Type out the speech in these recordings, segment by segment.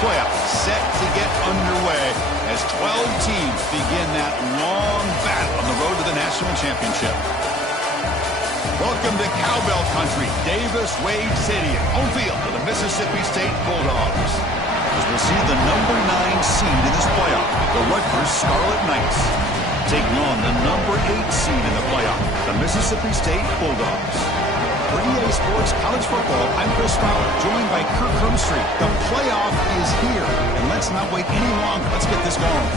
playoffs set to get underway as 12 teams begin that long battle on the road to the national championship. Welcome to Cowbell Country, Davis-Wade Stadium, home field for the Mississippi State Bulldogs. As we'll see the number 9 seed in this playoff, the Rutgers Scarlet Knights, taking on the number 8 seed in the playoff, the Mississippi State Bulldogs. For EA Sports College Football, I'm Chris Fowler, joined by Kirk Hermstreet. The playoff is here, and let's not wait any longer. Let's get this going.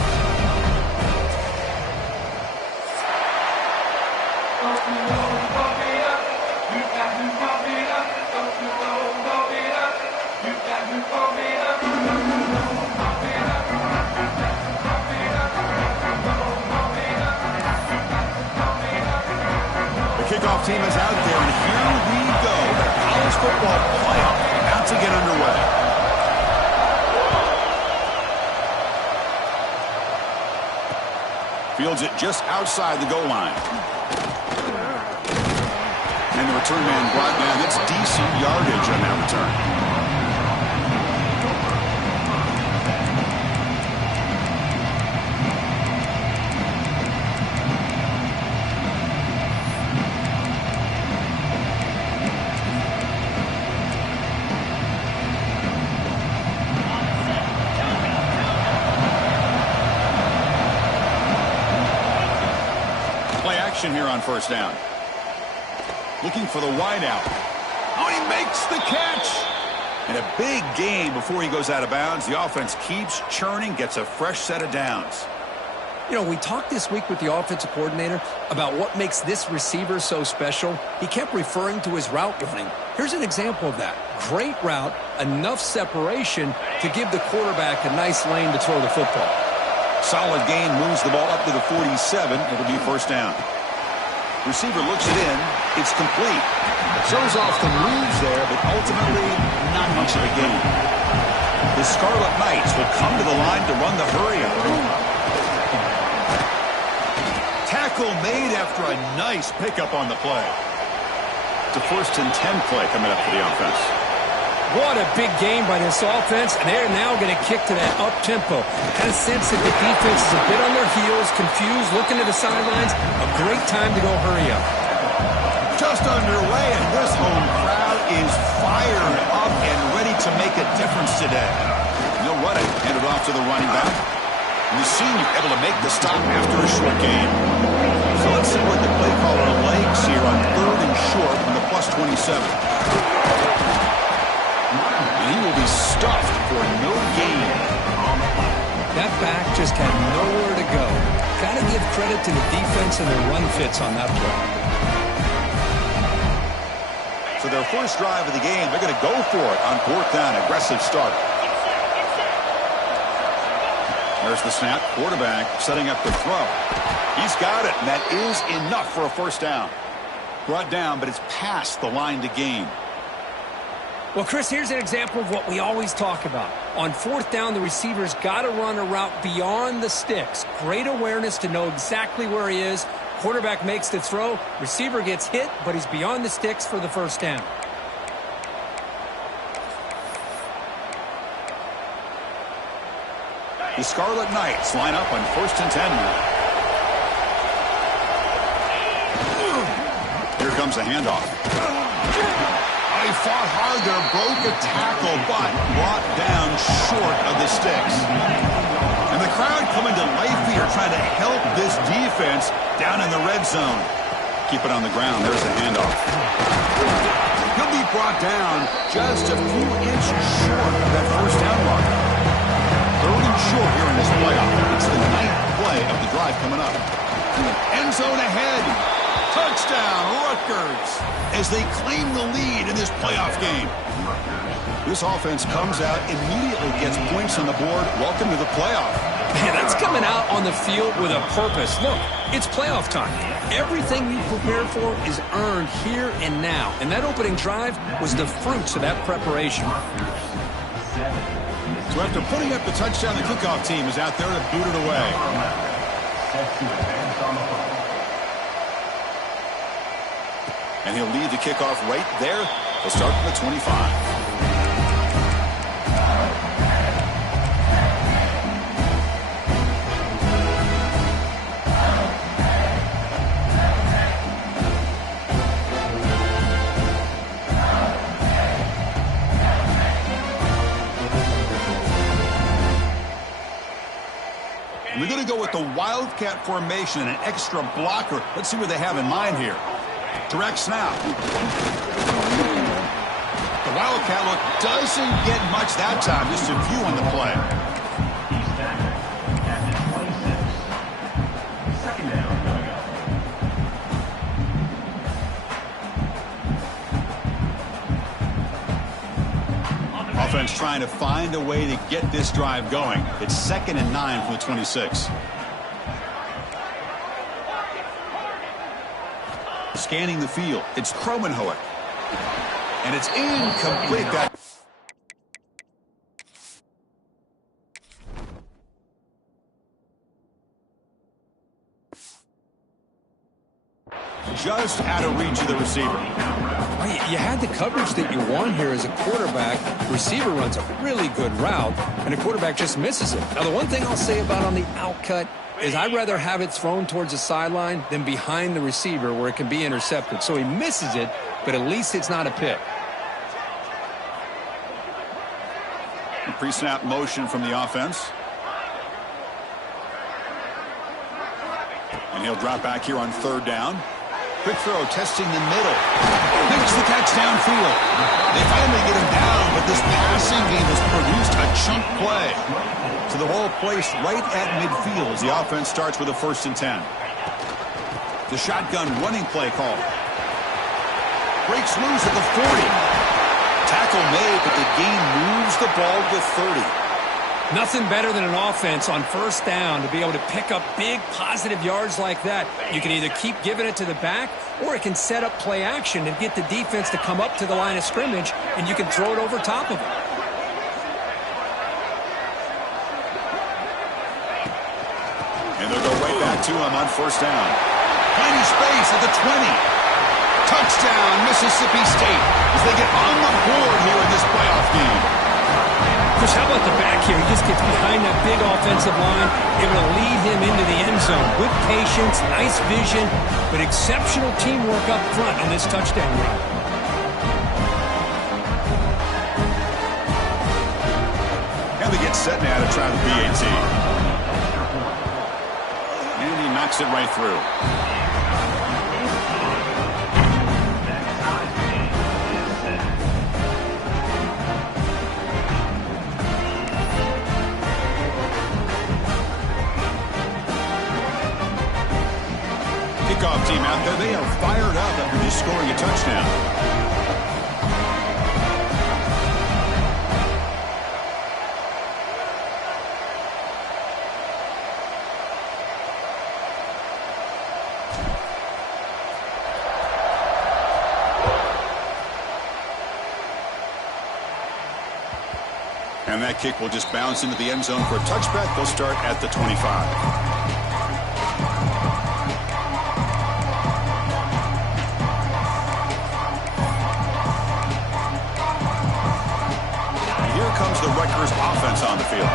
Kickoff team is out there, and here we go. The college football playoff about to get underway. Fields it just outside the goal line. And the return man brought down. That's decent yardage on that return. Here on first down. Looking for the wideout. Oh, he makes the catch. And a big gain before he goes out of bounds. The offense keeps churning, gets a fresh set of downs. You know, we talked this week with the offensive coordinator about what makes this receiver so special. He kept referring to his route running. Here's an example of that. Great route, enough separation to give the quarterback a nice lane to throw the football. Solid gain, moves the ball up to the 47. It'll be first down. Receiver looks it in. It's complete. Shows off the moves there, but ultimately not much of a gain. The Scarlet Knights will come to the line to run the hurry-up. Tackle made after a nice pickup on the play. It's a 1st and 10 play coming up for the offense. What a big game by this offense, and they're now going to kick to that up-tempo. Kind of sense that the defense is a bit on their heels, confused, looking to the sidelines. A great time to go hurry up. Just underway, and this home crowd is fired up and ready to make a difference today. No running, hand it off to the running back. And the senior able to make the stop after a short gain. So let's see what the play caller likes here on 3rd and short from the plus 27. And he will be stuffed for no gain. That back just had nowhere to go. Got to give credit to the defense and their run fits on that play. So their first drive of the game, they're going to go for it on 4th down. Aggressive start. There's the snap. Quarterback setting up the throw. He's got it, and that is enough for a first down. Brought down, but it's past the line to gain. Well, Chris, here's an example of what we always talk about. On 4th down, the receiver's got to run a route beyond the sticks. Great awareness to know exactly where he is. Quarterback makes the throw. Receiver gets hit, but he's beyond the sticks for the first down. The Scarlet Knights line up on 1st and 10 now. Here comes a handoff. He fought hard there, broke a tackle, but brought down short of the sticks. And the crowd coming to life here, trying to help this defense down in the red zone. Keep it on the ground. There's a handoff. He'll be brought down just a few inches short of that first down mark. 3rd and short here in this playoff. It's the 9th play of the drive coming up. End zone ahead. Touchdown, Rutgers, as they claim the lead in this playoff game. This offense comes out, immediately gets points on the board. Welcome to the playoff. Man, that's coming out on the field with a purpose. Look, it's playoff time. Everything you prepared for is earned here and now. And that opening drive was the fruits of that preparation. So after putting up the touchdown, the kickoff team is out there to boot it away. And he'll lead the kickoff right there. He'll start from the 25. the Wildcat formation and an extra blocker. Let's see what they have in mind here. Direct snap. The Wildcat look doesn't get much that time. Just a few on the play. Offense trying to find a way to get this drive going. It's 2nd and 9 from the 26. Scanning the field. It's Kromenhoek. And it's incomplete. That just out of reach of the receiver. You had the coverage that you want here as a quarterback. The receiver runs a really good route, and the quarterback just misses it. Now, the one thing I'll say about on the outcut is I'd rather have it thrown towards the sideline than behind the receiver where it can be intercepted. So he misses it, but at least it's not a pick. Pre-snap motion from the offense. And he'll drop back here on 3rd down. Quick throw, testing the middle. Makes the catch downfield. They finally get him down, but this passing game has produced a chunk play. So the ball placed right at midfield as the offense starts with a 1st and 10. The shotgun running play call. Breaks loose at the 40. Tackle made, but the gain moves the ball to 30. Nothing better than an offense on 1st down to be able to pick up big positive yards like that. You can either keep giving it to the back, or it can set up play action and get the defense to come up to the line of scrimmage, and you can throw it over top of it. And they'll go right back to him on 1st down. Plenty space at the 20. Touchdown, Mississippi State, as they get on the board here in this playoff game. Chris, how about the back here? He just gets behind that big offensive line, able to lead him into the end zone. Good patience, nice vision, but exceptional teamwork up front on this touchdown run. And they get set now to try the PAT. And he knocks it right through. Kickoff team out there, they are fired up after just scoring a touchdown. And that kick will just bounce into the end zone for a touchback. They'll start at the 25. Comes the Rutgers offense on the field.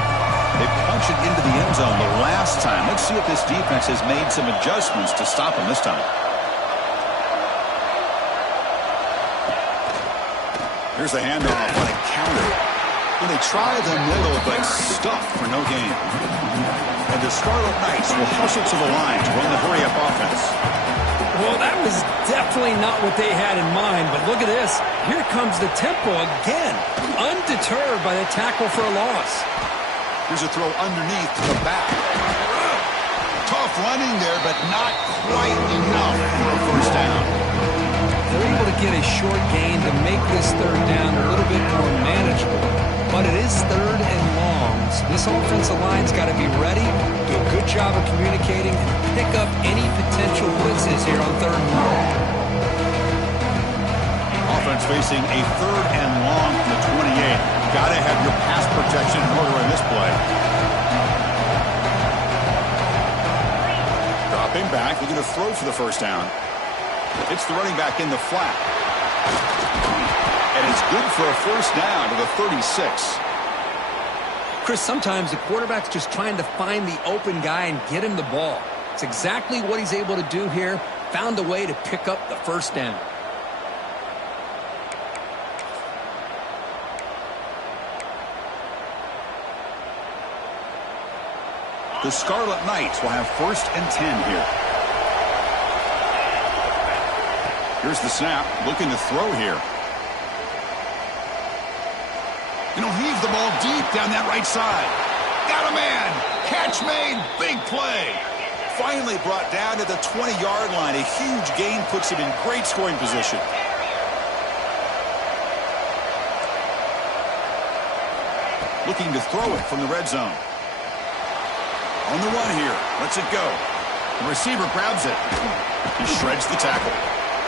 They punch it into the end zone the last time. Let's see if this defense has made some adjustments to stop them this time. Here's the handoff. What a counter. And they try the middle, but stuffed for no gain. And the Scarlet Knights will hustle to the line to run the hurry-up offense. Well, that was definitely not what they had in mind, but look at this. Here comes the tempo again, undeterred by the tackle for a loss. Here's a throw underneath to the back. Tough running there, but not quite enough for a 1st down. They're able to get a short gain to make this 3rd down a little bit more manageable, but it is 3rd and long, so this offensive line's got to be ready, do a good job of communicating, and pick up any potential blitzes here on 3rd and long. Offense facing a 3rd and long from the 28. Got to have your pass protection in order in this play. Dropping back, looking to throw for the 1st down. It's the running back in the flat. And it's good for a 1st down to the 36. Chris, sometimes the quarterback's just trying to find the open guy and get him the ball. It's exactly what he's able to do here. Found a way to pick up the 1st down. The Scarlet Knights will have 1st and 10 here. Here's the snap, looking to throw here. And he'll heave the ball deep down that right side. Got a man. Catch made. Big play. Finally brought down to the 20-yard line. A huge gain puts him in great scoring position. Looking to throw it from the red zone. On the run here. Lets it go. The receiver grabs it. He shreds the tackle.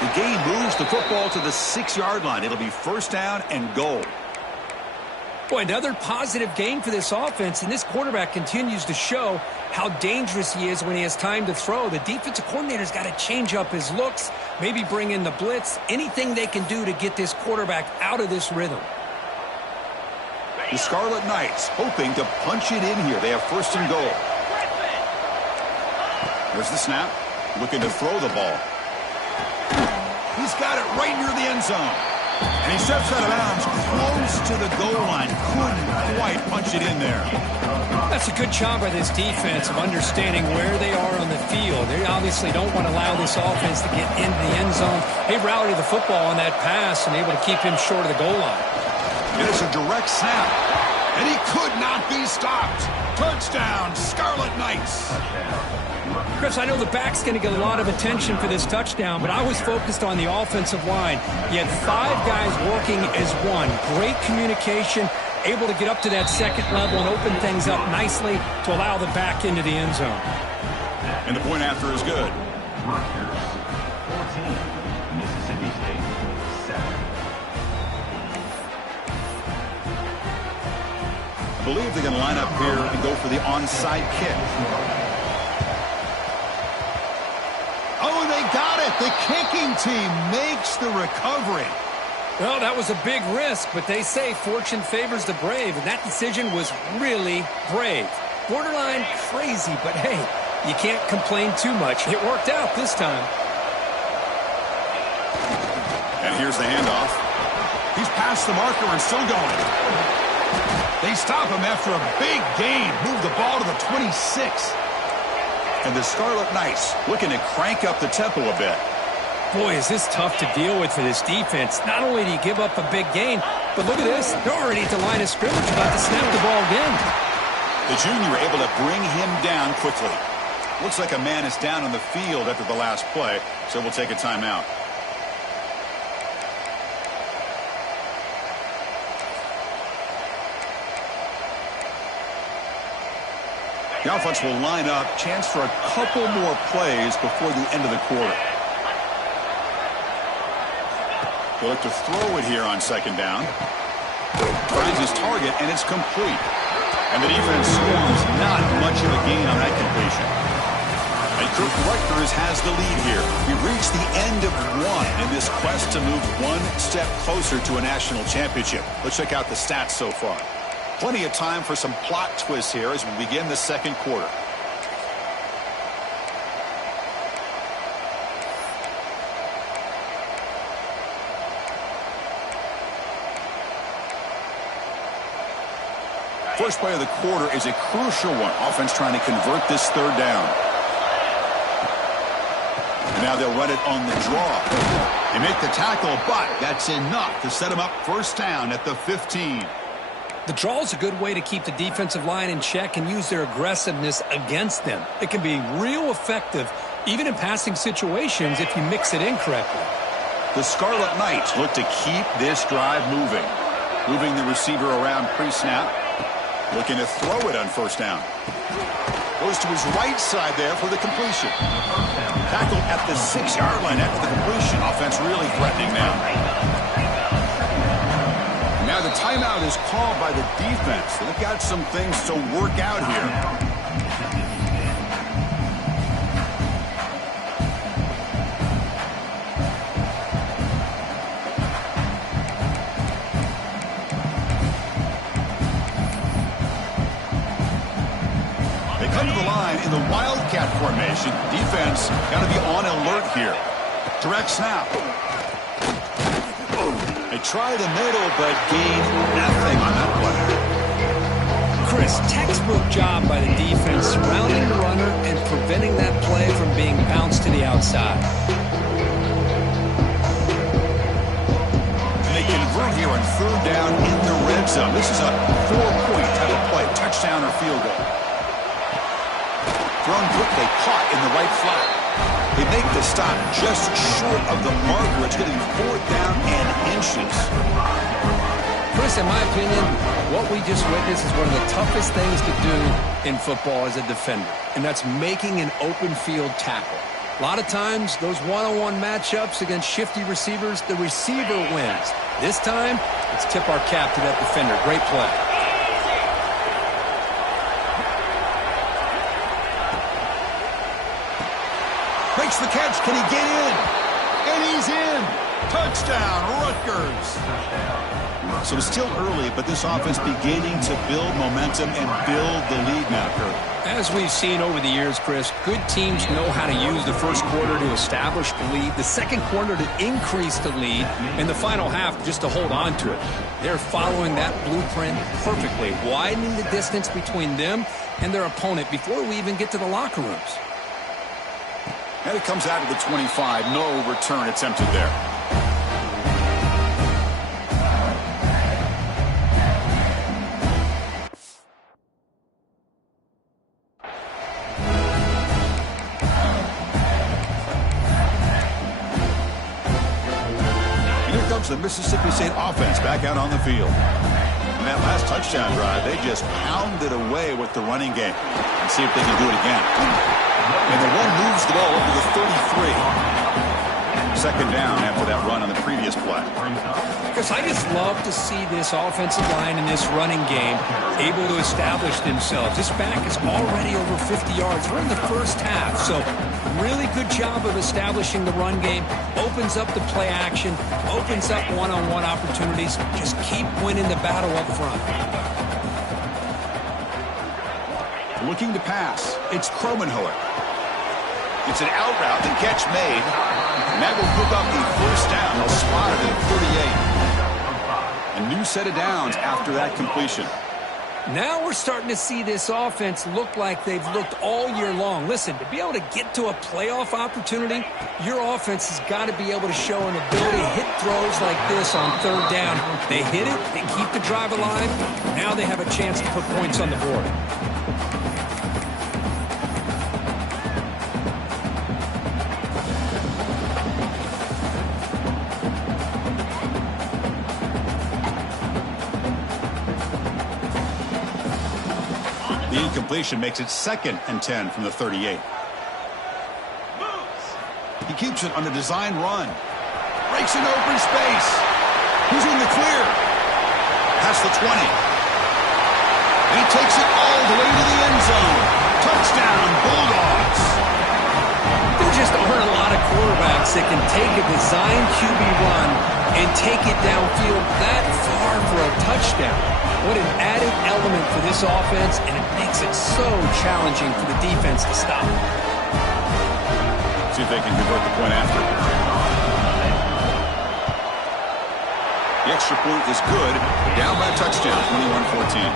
The gain moves the football to the 6-yard line. It'll be 1st down and goal. Boy, another positive gain for this offense, and this quarterback continues to show how dangerous he is when he has time to throw. The defensive coordinator's got to change up his looks, maybe bring in the blitz, anything they can do to get this quarterback out of this rhythm. The Scarlet Knights hoping to punch it in here. They have 1st and goal. There's the snap. Looking to throw the ball. He's got it right near the end zone. And he steps out of bounds close to the goal line. Couldn't quite punch it in there. That's a good job by this defense of understanding where they are on the field. They obviously don't want to allow this offense to get into the end zone. They routed the football on that pass and able to keep him short of the goal line. It is a direct snap. And he could not be stopped. Touchdown, Scarlet Knights. Chris, I know the back's going to get a lot of attention for this touchdown, but I was focused on the offensive line. You had 5 guys working as one. Great communication, able to get up to that 2nd level and open things up nicely to allow the back into the end zone. And the point after is good. I believe they're going to line up here and go for the onside kick. Oh, they got it. The kicking team makes the recovery. Well, that was a big risk, but they say fortune favors the brave, and that decision was really brave. Borderline crazy, but hey, you can't complain too much. It worked out this time. And here's the handoff. He's past the marker and still going. They stop him after a big gain. Move the ball to the 26. And the Scarlet Knights looking to crank up the tempo a bit. Boy, is this tough to deal with for this defense. Not only do you give up a big gain, but look at this. They're already at the line of scrimmage, about to snap the ball again. The junior able to bring him down quickly. Looks like a man is down on the field after the last play, so we'll take a timeout. The offense will line up. Chance for a couple more plays before the end of the quarter. He'll look to throw it here on 2nd down. Finds his target, and it's complete. And the defense scores not much of a gain on that completion. And Kirk Rutgers has the lead here. We've reached the end of one in this quest to move one step closer to a national championship. Let's check out the stats so far. Plenty of time for some plot twists here as we begin the 2nd quarter. First play of the quarter is a crucial one. Offense trying to convert this 3rd down. And now they'll run it on the draw. They make the tackle, but that's enough to set them up 1st down at the 15. The draw is a good way to keep the defensive line in check and use their aggressiveness against them. It can be real effective, even in passing situations, if you mix it in correctly. The Scarlet Knights look to keep this drive moving. Moving the receiver around pre-snap. Looking to throw it on 1st down. Goes to his right side there for the completion. Tackled at the 6-yard line after the completion. Offense really threatening now. Now the timeout is called by the defense. They've got some things to work out here. They come to the line in the Wildcat formation. Defense got to be on alert here. Direct snap. They try the middle, but gain nothing on that play. Chris, textbook job by the defense surrounding the runner and preventing that play from being bounced to the outside. And they convert here on third down in the red zone. This is a 4-point type of play, touchdown or field goal. Thrown quickly, caught in the right flat. They make the stop just short of the marker. It's getting 4th down and inches. Chris, in my opinion, what we just witnessed is one of the toughest things to do in football as a defender, and that's making an open field tackle. A lot of times, those one-on-one matchups against shifty receivers, the receiver wins. This time, let's tip our cap to that defender. Great play. Makes the catch. Can he get in? And he's in. Touchdown, Rutgers. So it's still early, but this offense beginning to build momentum and build the lead now, Kurt. As we've seen over the years, Chris, good teams know how to use the first quarter to establish the lead, the second quarter to increase the lead, and the final half just to hold on to it. They're following that blueprint perfectly, widening the distance between them and their opponent before we even get to the locker rooms. And it comes out of the 25. No return attempted there. The Mississippi State offense back out on the field. In that last touchdown drive, they just pounded away with the running game. Let's see if they can do it again. And the one moves the ball up to the 33. Second down after that run on the previous play. Because I just love to see this offensive line and this running game able to establish themselves. This back is already over 50 yards. We're in the first half, so really good job of establishing the run game. Opens up the play action, opens up one-on-one opportunities. Just keep winning the battle up front. Looking to pass. It's Kromenhoek. It's an out route, the catch made. And that will pick up the first down. They'll spot it at 38. A new set of downs after that completion. Now we're starting to see this offense look like they've looked all year long. Listen, to be able to get to a playoff opportunity, your offense has got to be able to show an ability to hit throws like this on third down. They hit it, they keep the drive alive. Now they have a chance to put points on the board. The incompletion makes it 2nd and 10 from the 38. He keeps it on the design run. Breaks into open space. Who's in the clear? Past the 20. And he takes it all the way to the end zone. Touchdown, Bulldogs. There just aren't a lot of quarterbacks that can take a design QB run and take it downfield that far for a touchdown. What an added element for this offense, and it makes it so challenging for the defense to stop. See if they can convert the point after. The extra point is good. Down by a touchdown, 21-14.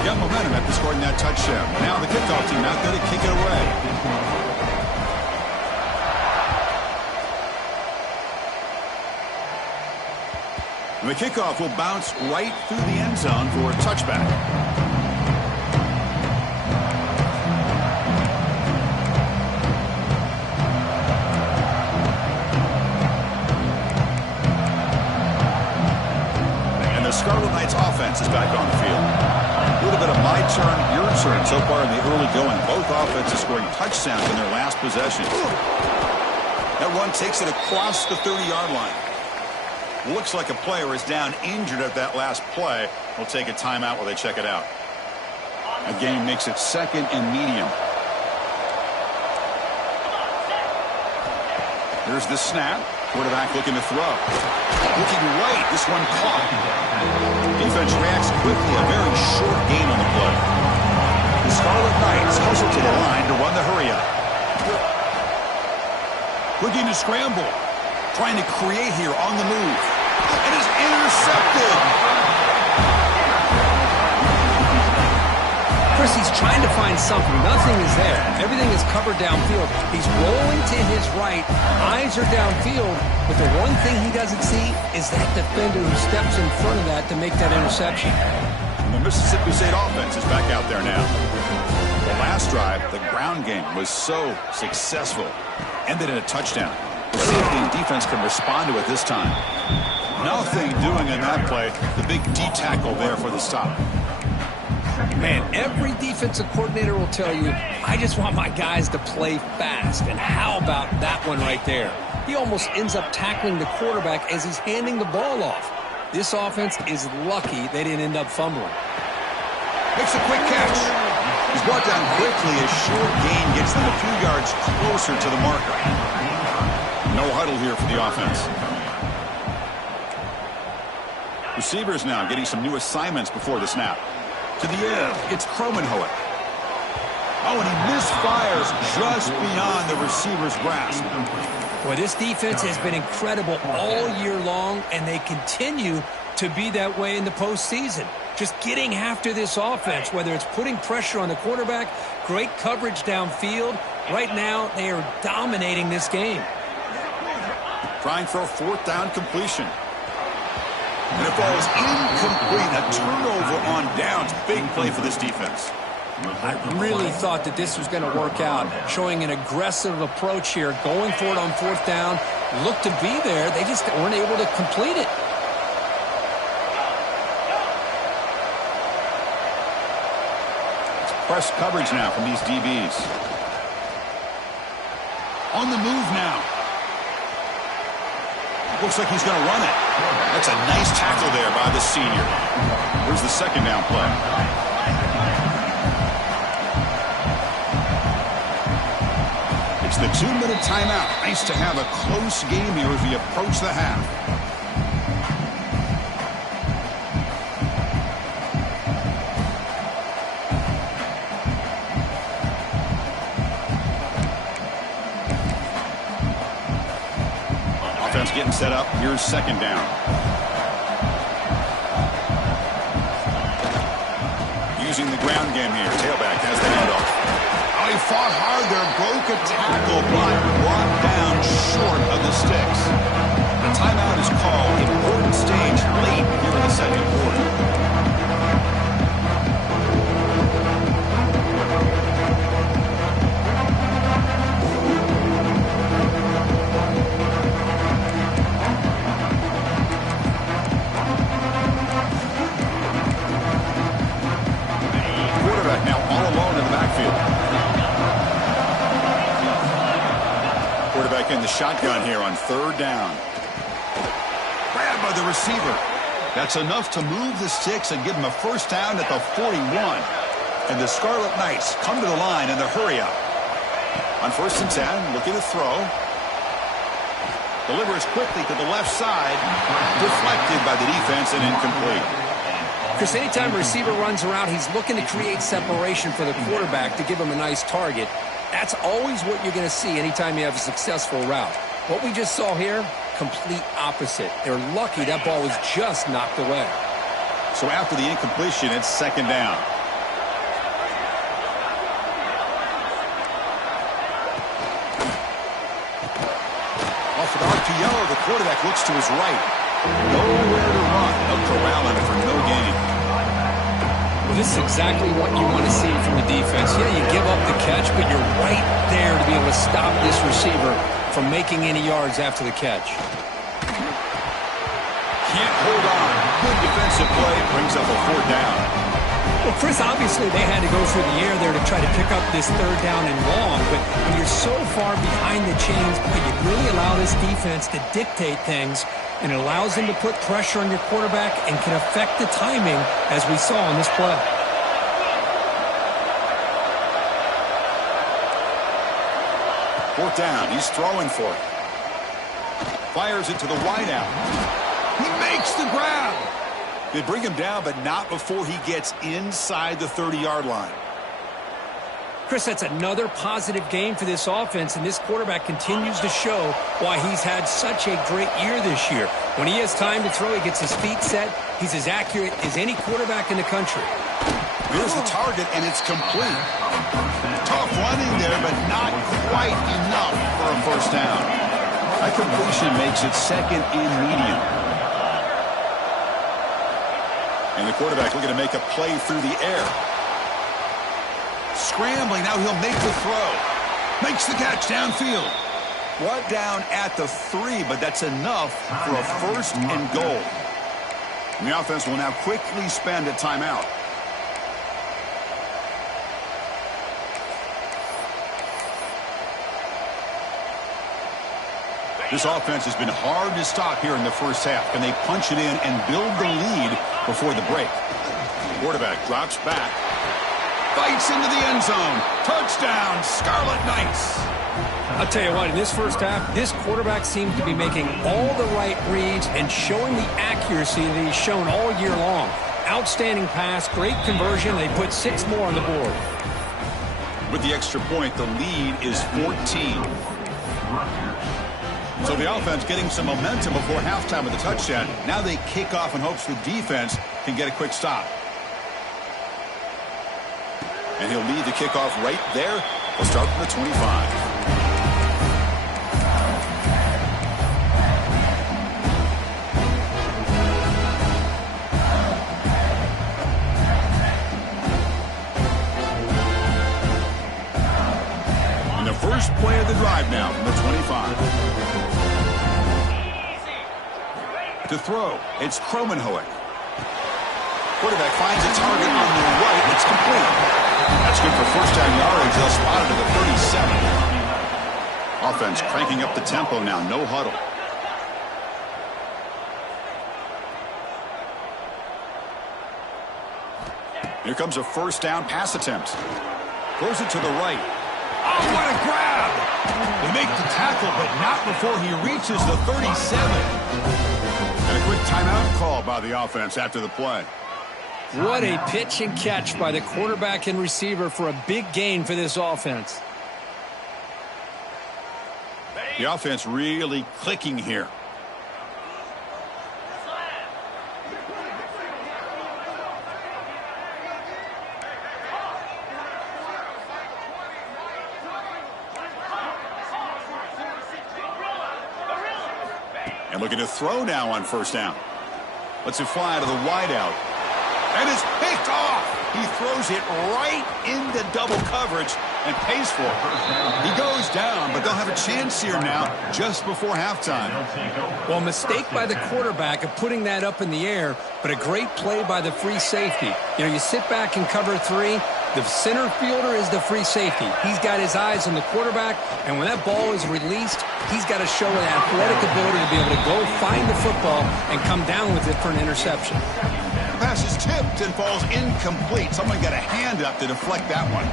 Got momentum after scoring that touchdown. Now the kickoff team out there to kick it away. And the kickoff will bounce right through the end zone for a touchback. And the Scarlet Knights offense is back on the field. A little bit of my turn, your turn so far in the early going. Both offenses scoring touchdowns in their last possessions. That run takes it across the 30-yard line. Looks like a player is down injured at that last play. We'll take a timeout while they check it out. A game makes it 2nd and medium. Here's the snap. Quarterback looking to throw. Looking right. This one caught. Defense reacts quickly. A very short game on the play. The Scarlet Knights hustle to the line to run the hurry up. Looking to scramble. trying to create here on the move. It is intercepted. Chris, he's trying to find something. Nothing is there. Everything is covered downfield. He's rolling to his right. Eyes are downfield. But the one thing he doesn't see is that defender who steps in front of that to make that interception. And the Mississippi State offense is back out there now. The last drive, the ground game was so successful. Ended in a touchdown. We'll see if the defense can respond to it this time. Nothing doing in that play. The big D tackle there for the stop. Man, every defensive coordinator will tell you, I just want my guys to play fast. And how about that one right there? He almost ends up tackling the quarterback as he's handing the ball off. This offense is lucky they didn't end up fumbling. Makes a quick catch. He's brought down quickly. A short gain gets them a few yards closer to the marker. No huddle here for the offense. Receivers now getting some new assignments before the snap. To the air, it's Cromenhoek. Oh, and he misfires just beyond the receiver's grasp. Well, this defense has been incredible all year long, and they continue to be that way in the postseason. Just getting after this offense, whether it's putting pressure on the quarterback, great coverage downfield. Right now, they are dominating this game. Trying for a fourth down completion. And it falls incomplete. A turnover on downs. Big play for this defense. I really thought that this was going to work out, showing an aggressive approach here, going for it on fourth down. Looked to be there. They just weren't able to complete it. It's press coverage now from these DBs. On the move now. Looks like he's going to run it. That's a nice tackle there by the senior. Here's the second down play. It's the 2-minute timeout. Nice to have a close game here as we approach the half. Offense getting set up. Here's second down. Using the ground game here. Tailback has the handoff. Oh, he fought hard there. Broke a tackle, but brought down short of the sticks. The timeout is called. Important stage late here in the second quarter. In the shotgun here on third down. Grabbed by the receiver. That's enough to move the sticks and give them a first down at the 41. And the Scarlet Knights come to the line in the hurry up. On first and 10, looking to throw. Delivers quickly to the left side. Deflected by the defense and incomplete. Chris, anytime a receiver runs around, he's looking to create separation for the quarterback to give him a nice target. That's always what you're going to see anytime you have a successful route. What we just saw here, complete opposite. They're lucky that ball was just knocked away. So after the incompletion, it's second down. Off an RPO, the quarterback looks to his right. Nowhere to run. They'll corral him for no gain. Well, this is exactly what you want to see from the defense. Yeah, you give up the catch, but you're right there to be able to stop this receiver from making any yards after the catch. Can't hold on. Good defensive play. Brings up a fourth down. Well, Chris, obviously they had to go through the air there to try to pick up this third down and long, but when you're so far behind the chains, you really allow this defense to dictate things, and it allows them to put pressure on your quarterback and can affect the timing, as we saw on this play. Fourth down. He's throwing for it. Fires it to the wideout. He makes the grab. They bring him down, but not before he gets inside the 30-yard line. Chris, that's another positive game for this offense, and this quarterback continues to show why he's had such a great year this year. When he has time to throw, he gets his feet set. He's as accurate as any quarterback in the country. Here's the target, and it's complete. Tough running there, but not quite enough for a first down. That completion makes it second and medium. And the quarterback looking to make a play through the air. Scrambling, now he'll make the throw. Makes the catch downfield. Brought down at the 3, but that's enough for a first and goal. And the offense will now quickly spend a timeout. This offense has been hard to stop here in the first half. Can they punch it in and build the lead before the break? Quarterback drops back. Fights into the end zone. Touchdown, Scarlet Knights. I'll tell you what, in this first half, this quarterback seems to be making all the right reads and showing the accuracy that he's shown all year long. Outstanding pass, great conversion. They put 6 more on the board. With the extra point, the lead is 14. So the offense getting some momentum before halftime with a touchdown. Now they kick off in hopes the defense can get a quick stop. And he'll lead the kickoff right there. We'll start from the 25. And the first play of the drive now from the 25. To throw, it's Kromenhoek. Quarterback finds a target on the right. It's complete. That's good for first down yardage. They'll spot it at the 37. Offense cranking up the tempo now. No huddle. Here comes a first down pass attempt. Throws it to the right. Oh, what a grab! They make the tackle, but not before he reaches the 37. And a quick timeout call by the offense after the play. What a pitch and catch by the quarterback and receiver for a big gain for this offense. The offense really clicking here. And looking to throw now on first down. Lets it fly to the wideout. And it's picked off. He throws it right into double coverage and pays for it. He goes down, but they'll have a chance here now just before halftime. Well, mistake by the quarterback of putting that up in the air, but a great play by the free safety. You know, you sit back and cover 3. The center fielder is the free safety. He's got his eyes on the quarterback, and when that ball is released, he's got to show an athletic ability to be able to go find the football and come down with it for an interception. The pass is tipped and falls incomplete. Someone got a hand up to deflect that one.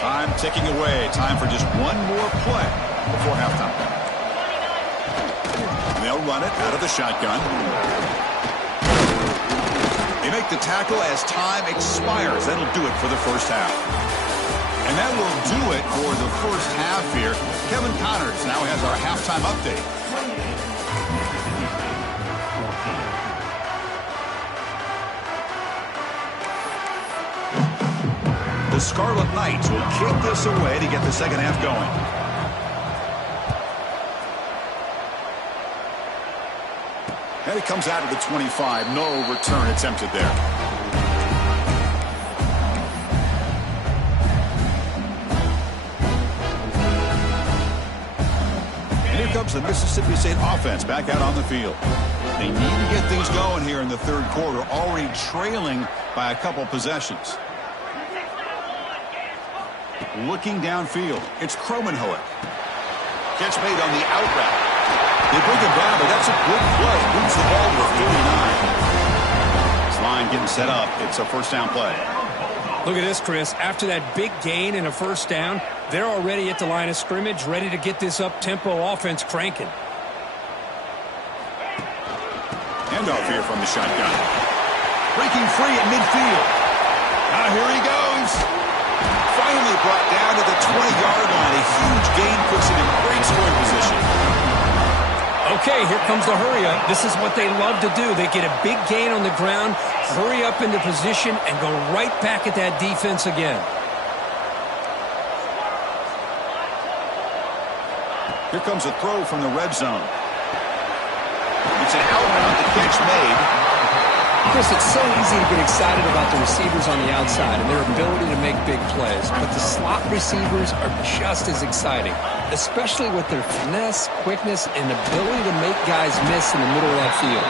Time ticking away. Time for just one more play before halftime. And they'll run it out of the shotgun. They make the tackle as time expires. That'll do it for the first half. And that will do it for the first half here. Kevin Connors now has our halftime update. The Scarlet Knights will kick this away to get the second half going. And it comes out of the 25. No return attempted there. And here comes the Mississippi State offense back out on the field. They need to get things going here in the third quarter, already trailing by a couple possessions. Looking downfield, it's Kromenhoek. Catch made on the out route. They bring him down, but that's a good play. Moves the ball to 49. This line getting set up. It's a first down play. Look at this, Chris. After that big gain and a first down, they're already at the line of scrimmage, ready to get this up-tempo offense cranking. Handoff here from the shotgun. Breaking free at midfield. Here he goes. Finally brought down to the 20-yard line. A huge gain puts him in great scoring position. Okay, here comes the hurry up. This is what they love to do. They get a big gain on the ground, hurry up into position, and go right back at that defense again. Here comes a throw from the red zone. It's an outbound. The catch made. Chris, it's so easy to get excited about the receivers on the outside and their ability to make big plays, but the slot receivers are just as exciting, especially with their finesse, quickness, and ability to make guys miss in the middle of that field.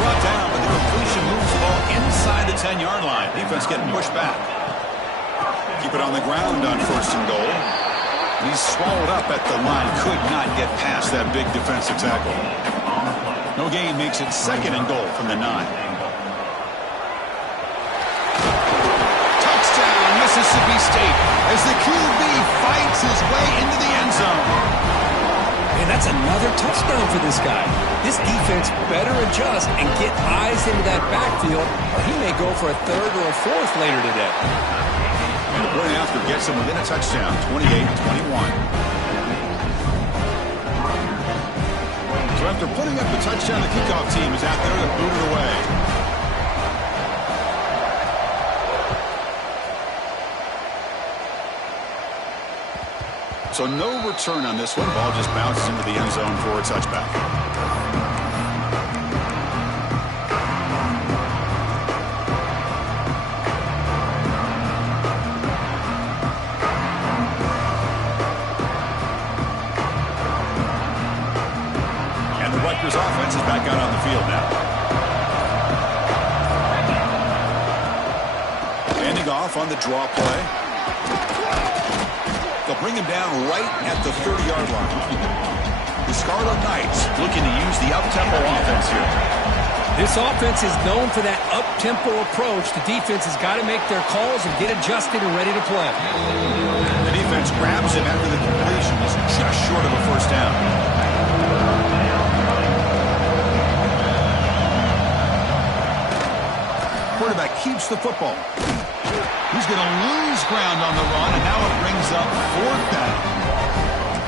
Brought down, but the completion moves the ball inside the 10-yard line. Defense getting pushed back. Keep it on the ground on 1st and goal. He's swallowed up at the line. Could not get past that big defensive tackle. No gain makes it 2nd and goal from the 9. Touchdown, Mississippi State, as the QB fights his way into the end zone. Man, that's another touchdown for this guy. This defense better adjust and get eyes into that backfield, or he may go for a 3rd or a 4th later today. And the point after gets him within a touchdown, 28-21. So after putting up the touchdown, the kickoff team is out there to boot it away. So no return on this one. Ball just bounces into the end zone for a touchback. Rutgers offense is back out on the field now. Handing off on the draw play. They'll bring him down right at the 30-yard line. The Scarlet Knights looking to use the up-tempo offense here. This offense is known for that up-tempo approach. The defense has got to make their calls and get adjusted and ready to play. The defense grabs him after the completion. He's just short of a 1st down. Quarterback keeps the football. He's going to lose ground on the run, and now it brings up 4th down.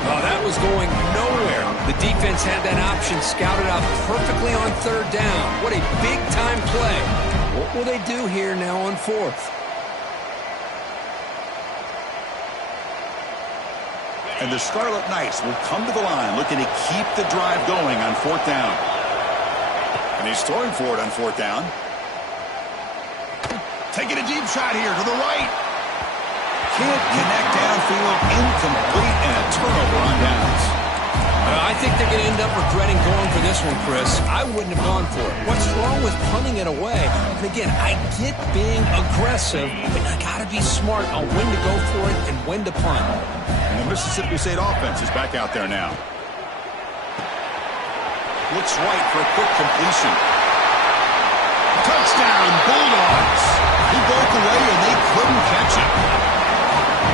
Well, that was going nowhere. The defense had that option scouted out perfectly on 3rd down. What a big-time play. What will they do here now on 4th? And the Scarlet Knights will come to the line looking to keep the drive going on 4th down. And he's throwing for it on 4th down. Taking a deep shot here to the right. Can't connect downfield, incomplete, and a turnover on downs. I think they're going to end up regretting going for this one, Chris. I wouldn't have gone for it. What's wrong with punting it away? And again, I get being aggressive, but you got to be smart on when to go for it and when to punt. And the Mississippi State offense is back out there now. Looks right for a quick completion. Touchdown, Bulldogs. He broke away and they couldn't catch him.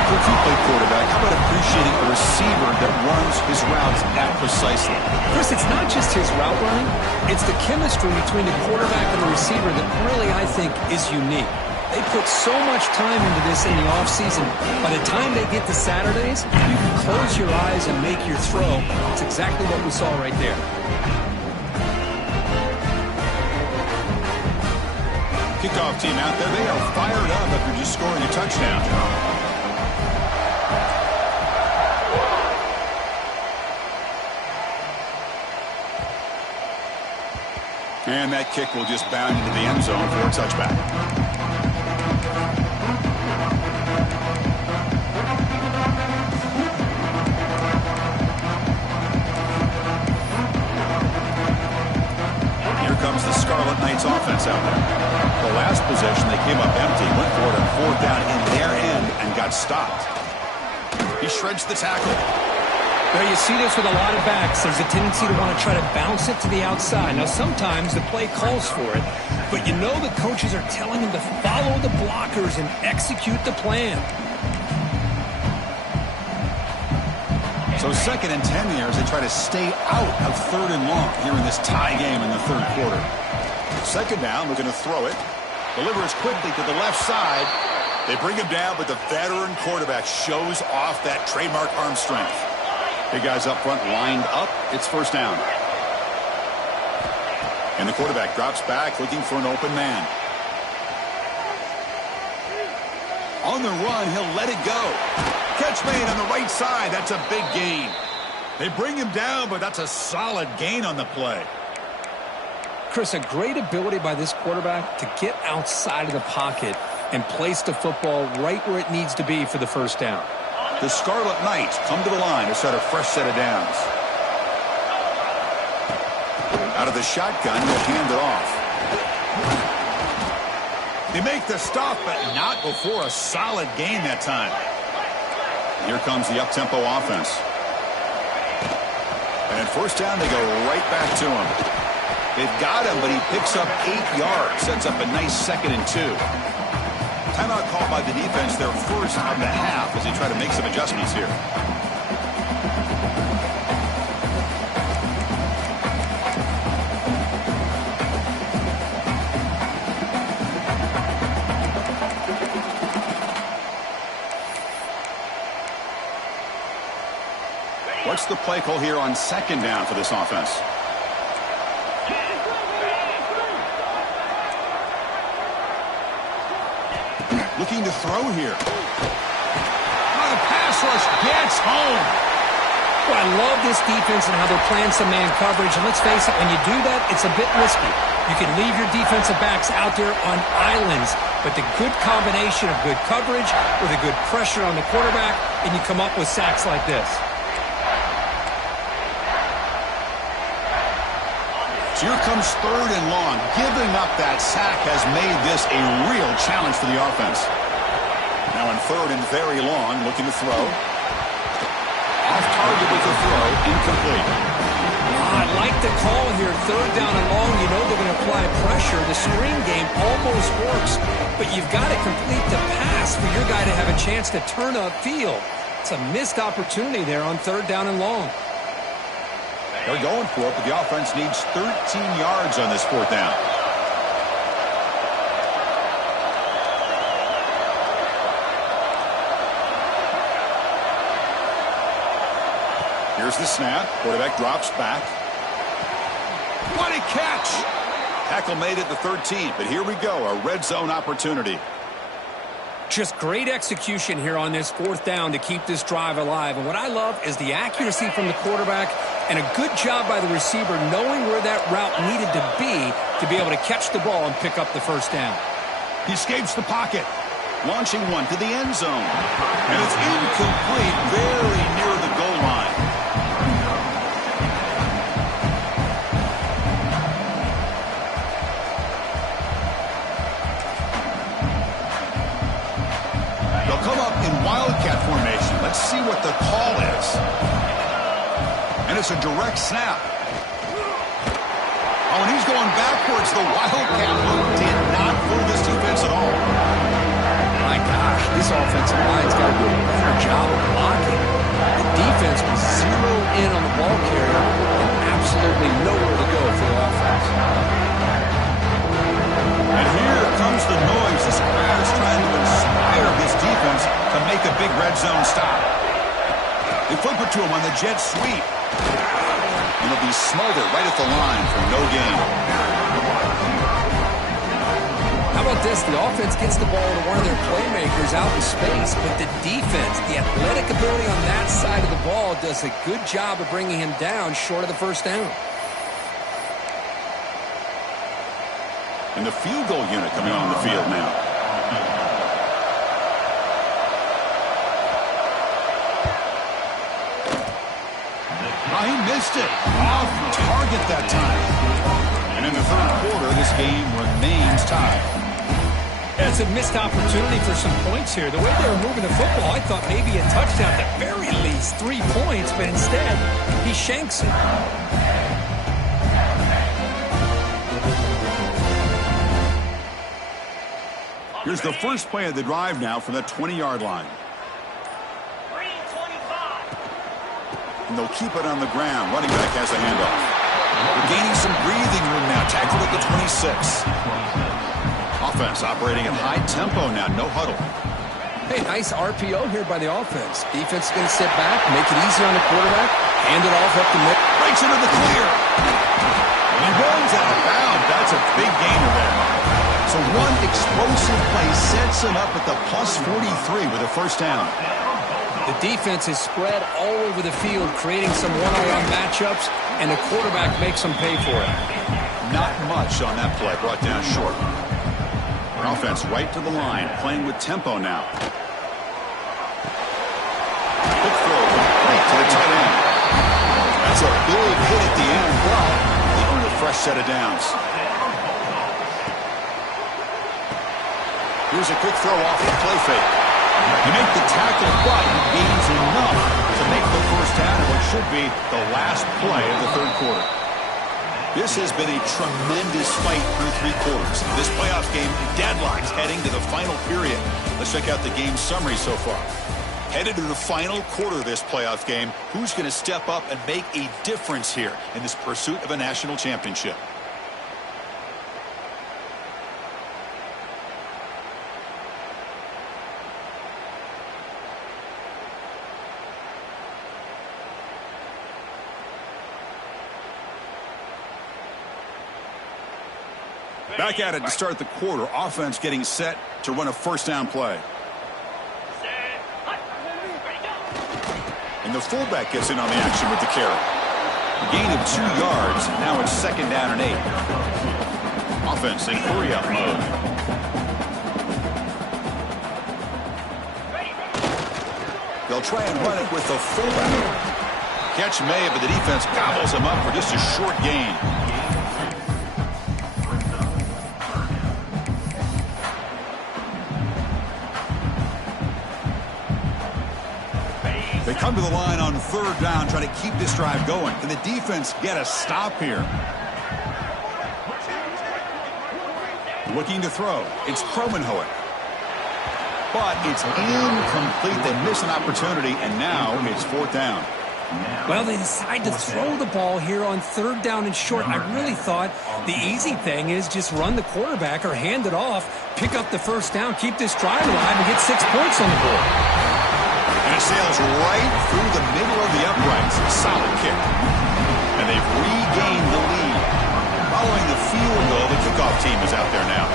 If you play quarterback, how about appreciating a receiver that runs his routes that precisely? Chris, it's not just his route running. It's the chemistry between the quarterback and the receiver that really, I think, is unique. They put so much time into this in the offseason. By the time they get to Saturdays, you can close your eyes and make your throw. It's exactly what we saw right there. Kickoff team out there, they are fired up after just scoring a touchdown. And that kick will just bound into the end zone for a touchback. Here comes the Scarlet Knights offense out there. The last possession, they came up empty, went for it on 4th down in their end and got stopped. He shreds the tackle. Well, you see this with a lot of backs. There's a tendency to want to try to bounce it to the outside. Now, sometimes the play calls for it, but you know the coaches are telling them to follow the blockers and execute the plan. So 2nd and 10 here as they try to stay out of 3rd and long here in this tie game in the 3rd quarter. 2nd down, looking to throw it. Delivers quickly to the left side. They bring him down, but the veteran quarterback shows off that trademark arm strength. Big guys up front lined up. It's first down. And the quarterback drops back looking for an open man. On the run, he'll let it go. Catch made on the right side. That's a big gain. They bring him down, but that's a solid gain on the play. Chris, a great ability by this quarterback to get outside of the pocket and place the football right where it needs to be for the first down. The Scarlet Knights come to the line to set a fresh set of downs. Out of the shotgun, he'll hand it off. They make the stop, but not before a solid gain that time. Here comes the up-tempo offense. And at first down, they go right back to him. They've got him, but he picks up 8 yards, sets up a nice 2nd and 2. Timeout called by the defense, their first of the half, as they try to make some adjustments here. What's the play call here on 2nd down for this offense? Looking to throw here. Oh, the pass rush gets home. Well, I love this defense and how they're playing some man coverage. And let's face it, when you do that, it's a bit risky. You can leave your defensive backs out there on islands, but the good combination of good coverage with a good pressure on the quarterback, and you come up with sacks like this. So here comes 3rd and long. Giving up that sack has made this a real challenge for the offense. Now in 3rd and very long, looking to throw. Off target with the throw, incomplete. I like the call here. 3rd down and long, you know they're going to apply pressure. The screen game almost works, but you've got to complete the pass for your guy to have a chance to turn upfield. It's a missed opportunity there on 3rd down and long. They're going for it, but the offense needs 13 yards on this 4th down. Here's the snap. Quarterback drops back. What a catch! Tackle made at the 13, but here we go, a red zone opportunity. Just great execution here on this 4th down to keep this drive alive. And what I love is the accuracy from the quarterback and a good job by the receiver knowing where that route needed to be able to catch the ball and pick up the first down. He escapes the pocket, launching one to the end zone. And it's incomplete, very near the goal line. Come up in wildcat formation. Let's see what the call is. And it's a direct snap. Oh, and he's going backwards. The wildcat look did not fool this defense at all. My gosh, this offensive line's got to do a better job of blocking. The defense was zeroed in on the ball carrier and absolutely nowhere to go for the offense. And here comes the noise. This crowd is trying to inspire this defense to make a big red zone stop. They flip it to him on the jet sweep. And he'll be smothered right at the line for no gain. How about this? The offense gets the ball to one of their playmakers out in space, but the defense, the athletic ability on that side of the ball, does a good job of bringing him down short of the first down. And the field goal unit coming on the field now. Oh, he missed it. Off target that time. And in the 3rd quarter, this game remains tied. It's a missed opportunity for some points here. The way they were moving the football, I thought maybe a touchdown, at the very least 3 points, but instead, he shanks it. Here's the first play of the drive now from the 20-yard line. And they'll keep it on the ground. Running back has a handoff. They're gaining some breathing room now. Tackled at the 26. Off offense operating at high tempo now. No huddle. Hey, nice RPO here by the offense. Defense is going to sit back, make it easy on the quarterback, hand it off up the middle. Breaks into the clear. He runs out of bounds. That's a big gainer there. So one explosive play sets him up at the plus 43 with a first down. The defense is spread all over the field, creating some one-on-one matchups, and the quarterback makes them pay for it. Not much on that play, brought down short. Our offense right to the line, playing with tempo now. Quick throw right to the tight end. That's a big hit at the end, but they earn a fresh set of downs. Here's a quick throw off the play fake. You make the tackle, but he gains enough to make the first down in what should be the last play of the third quarter. This has been a tremendous fight through 3 quarters. This playoff game deadlines heading to the final period. Let's check out the game summary so far. Headed to the final quarter of this playoff game, who's going to step up and make a difference here in this pursuit of a national championship? Back at it to start the quarter. Offense getting set to run a first down play. And the fullback gets in on the action with the carry. A gain of 2 yards. Now it's second down and 8. Offense in hurry-up mode. They'll try and run it with the fullback. Catch made, but the defense gobbles him up for just a short gain. They come to the line on third down, trying to keep this drive going. Can the defense get a stop here? Looking to throw. It's Kromenhoek. But it's incomplete. They miss an opportunity, and now it's fourth down. Well, they decide to throw the ball here on third down and short. I really thought the easy thing is just run the quarterback or hand it off, pick up the first down, keep this drive alive, and get 6 points on the board. And it sails right through the middle of the uprights. Solid kick. And they've regained the lead. Following the field goal, the kickoff team is out there now.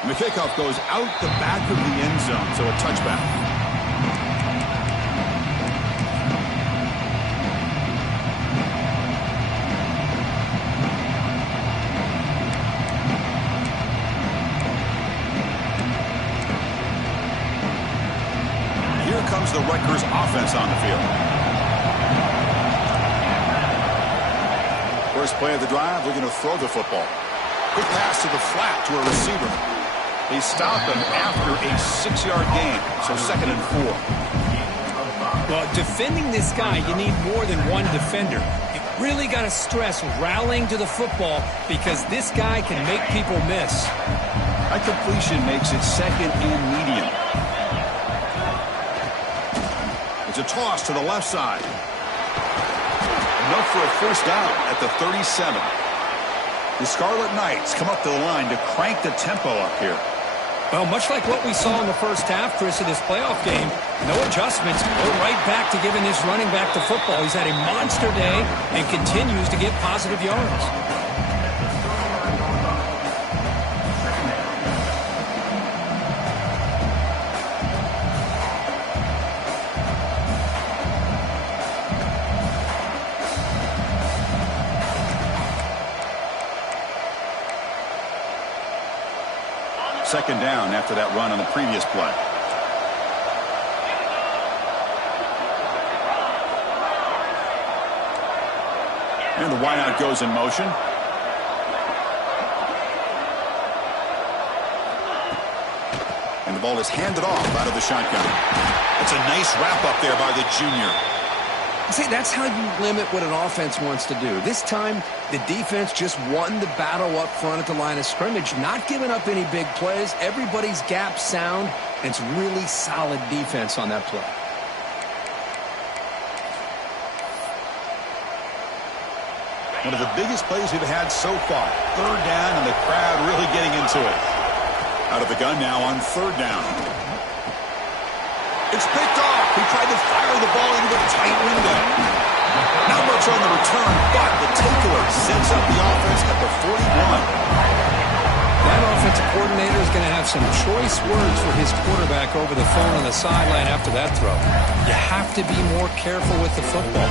And the kickoff goes out the back of the end zone, so a touchback. Here comes the Rutgers offense on the field. First play of the drive, looking to throw the football. Quick pass to the flat to a receiver. They stop him after a 6-yard gain, so second and 4. Well, defending this guy, you need more than one defender. You really got to stress rallying to the football because this guy can make people miss. That completion makes it second and medium. It's a toss to the left side. Enough for a first down at the 37. The Scarlet Knights come up to the line to crank the tempo up here. Well, much like what we saw in the first half, Chris, of this playoff game, no adjustments. Go right back to giving this running back the football. He's had a monster day and continues to get positive yards. Second down after that run on the previous play. And the wideout goes in motion. And the ball is handed off out of the shotgun. It's a nice wrap up there by the junior. See, that's how you limit what an offense wants to do. This time, the defense just won the battle up front at the line of scrimmage, not giving up any big plays. Everybody's gap sound, and it's really solid defense on that play. One of the biggest plays we've had so far. Third down, and the crowd really getting into it. Out of the gun now on third down. It's picked off. He tried to fire the ball into a tight window. Not much on the return, but the takeaway sets up the offense at the 41. That offensive coordinator is going to have some choice words for his quarterback over the phone on the sideline after that throw. You have to be more careful with the football.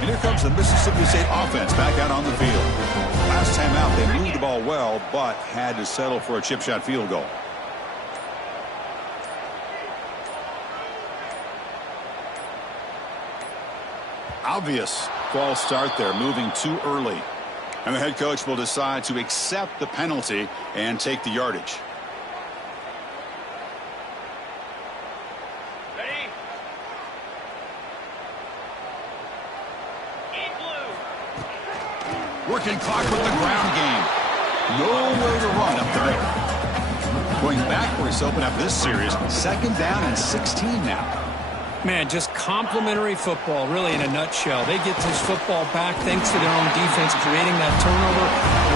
And here comes the Mississippi State offense back out on the field. Last time out, they moved the ball well, but had to settle for a chip shot field goal. Obvious false start there, moving too early. And the head coach will decide to accept the penalty and take the yardage. Ready? In blue. Working clock with the ground game. Nowhere to run up the middle. Going backwards to open up this series. Second down and 16 now. Man, just complimentary football, really, in a nutshell. They get this football back thanks to their own defense, creating that turnover,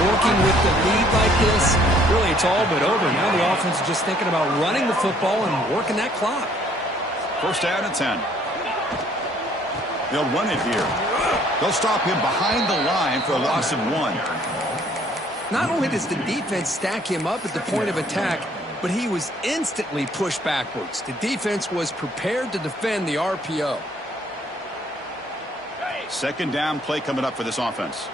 working with the lead like this. Really, it's all but over. Now the offense is just thinking about running the football and working that clock. First down and 10. They'll run it here. They'll stop him behind the line for a loss of 1. Not only does the defense stack him up at the point of attack, but he was instantly pushed backwards. The defense was prepared to defend the RPO. Second down play coming up for this offense.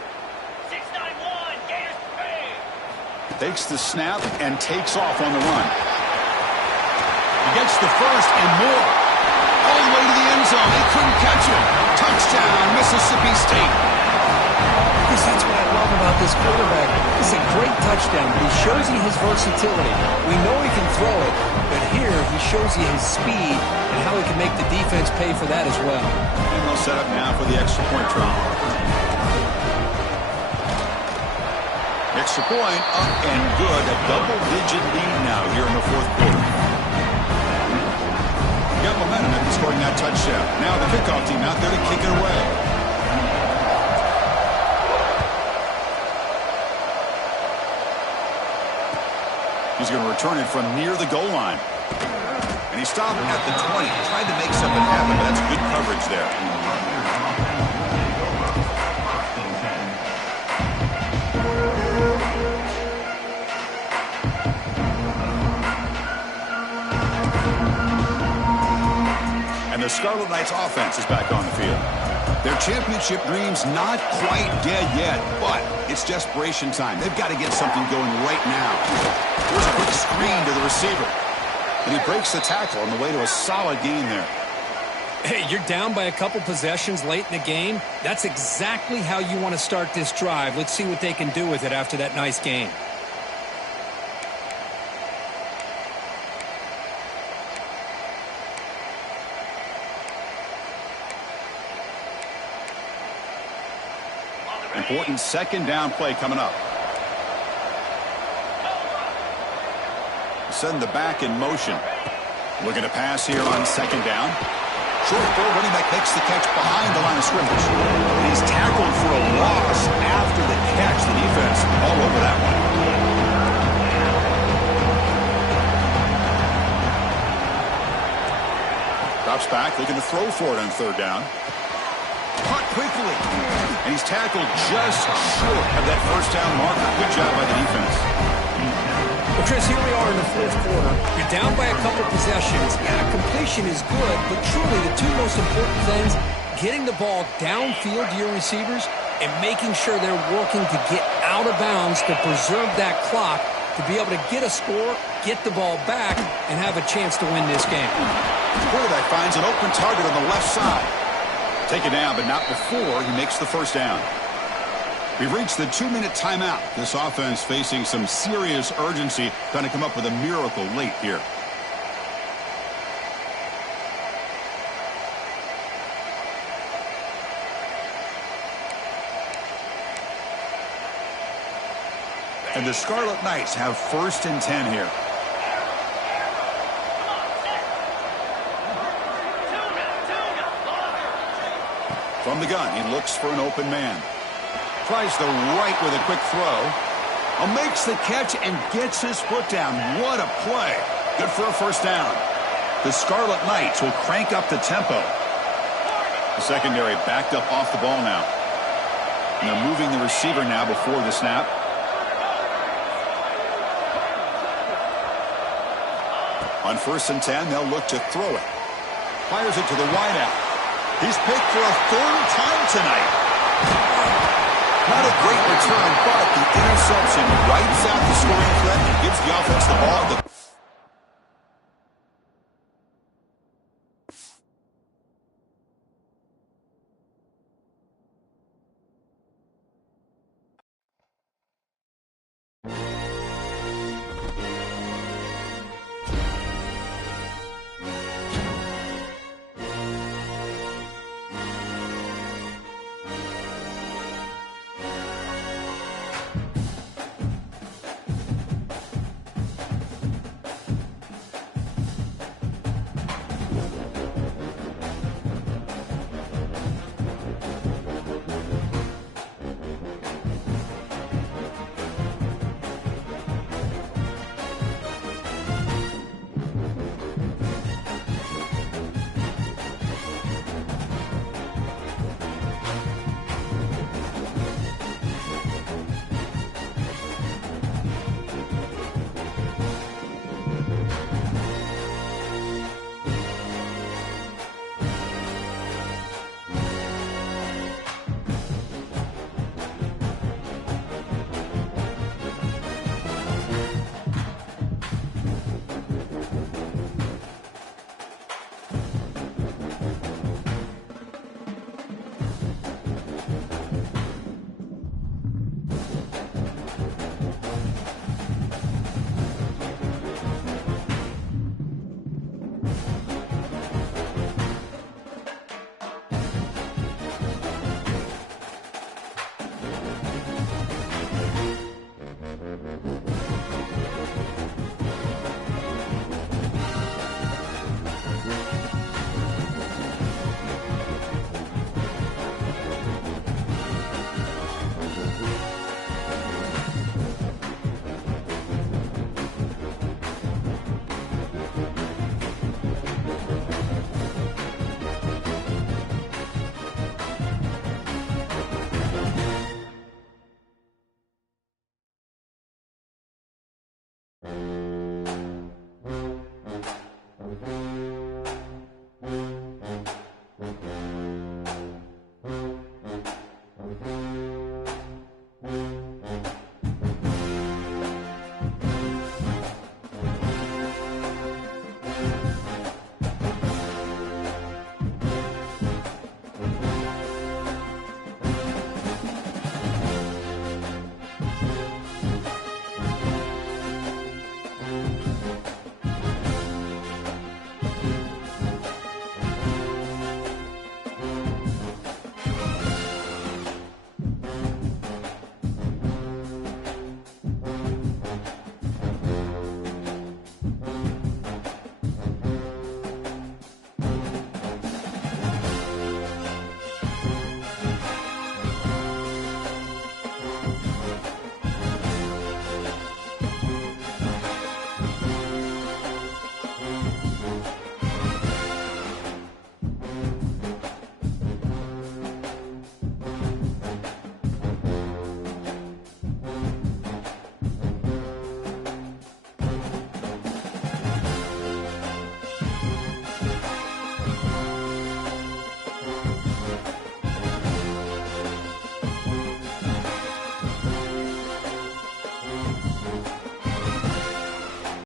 6-9-1, Gators prepared. Takes the snap and takes off on the run. He gets the first and more. All the way to the end zone. They couldn't catch him. Touchdown, Mississippi State. Because that's what I love about this quarterback. It's a great touchdown, but he shows you his versatility. We know he can throw it, but here he shows you his speed and how he can make the defense pay for that as well. And they'll set up now for the extra point try. Extra point up and good. A double-digit lead now here in the fourth quarter. Got momentum after scoring that touchdown. Now the kickoff team out there to kick it away. He's going to return it from near the goal line. And he stopped at the 20. Tried to make something happen, but that's good coverage there. And the Scarlet Knights offense is back on the field. Their championship dreams not quite dead yet, but it's desperation time. They've got to get something going right now. There's a quick screen to the receiver. And he breaks the tackle on the way to a solid gain there. Hey, you're down by a couple possessions late in the game. That's exactly how you want to start this drive. Let's see what they can do with it after that nice game. Important second down play coming up. Send the back in motion. Looking to pass here on second down. Short throw, running back makes the catch behind the line of scrimmage. And he's tackled for a loss after the catch. The defense all over that one. Drops back, looking to throw for it on third down. Caught quickly. And he's tackled just short of that first down marker. Good job by the defense. Well, Chris, here we are in the fourth quarter. You're down by a couple possessions. Yeah, completion is good, but truly the two most important things, getting the ball downfield to your receivers and making sure they're working to get out of bounds to preserve that clock to be able to get a score, get the ball back, and have a chance to win this game. The quarterback finds an open target on the left side. Take it down, but not before he makes the first down. We've reached the 2-minute timeout. This offense facing some serious urgency, trying to come up with a miracle late here. And the Scarlet Knights have first and 10 here. From the gun, he looks for an open man. Tries the right with a quick throw. Makes the catch and gets his foot down. What a play. Good for a first down. The Scarlet Knights will crank up the tempo. The secondary backed up off the ball now. And they're moving the receiver now before the snap. On 1st and 10, they'll look to throw it. Fires it to the wideout. He's picked for a 3rd time tonight. Not a great return, but the interception wipes out the scoring threat and gives the offense the ball at the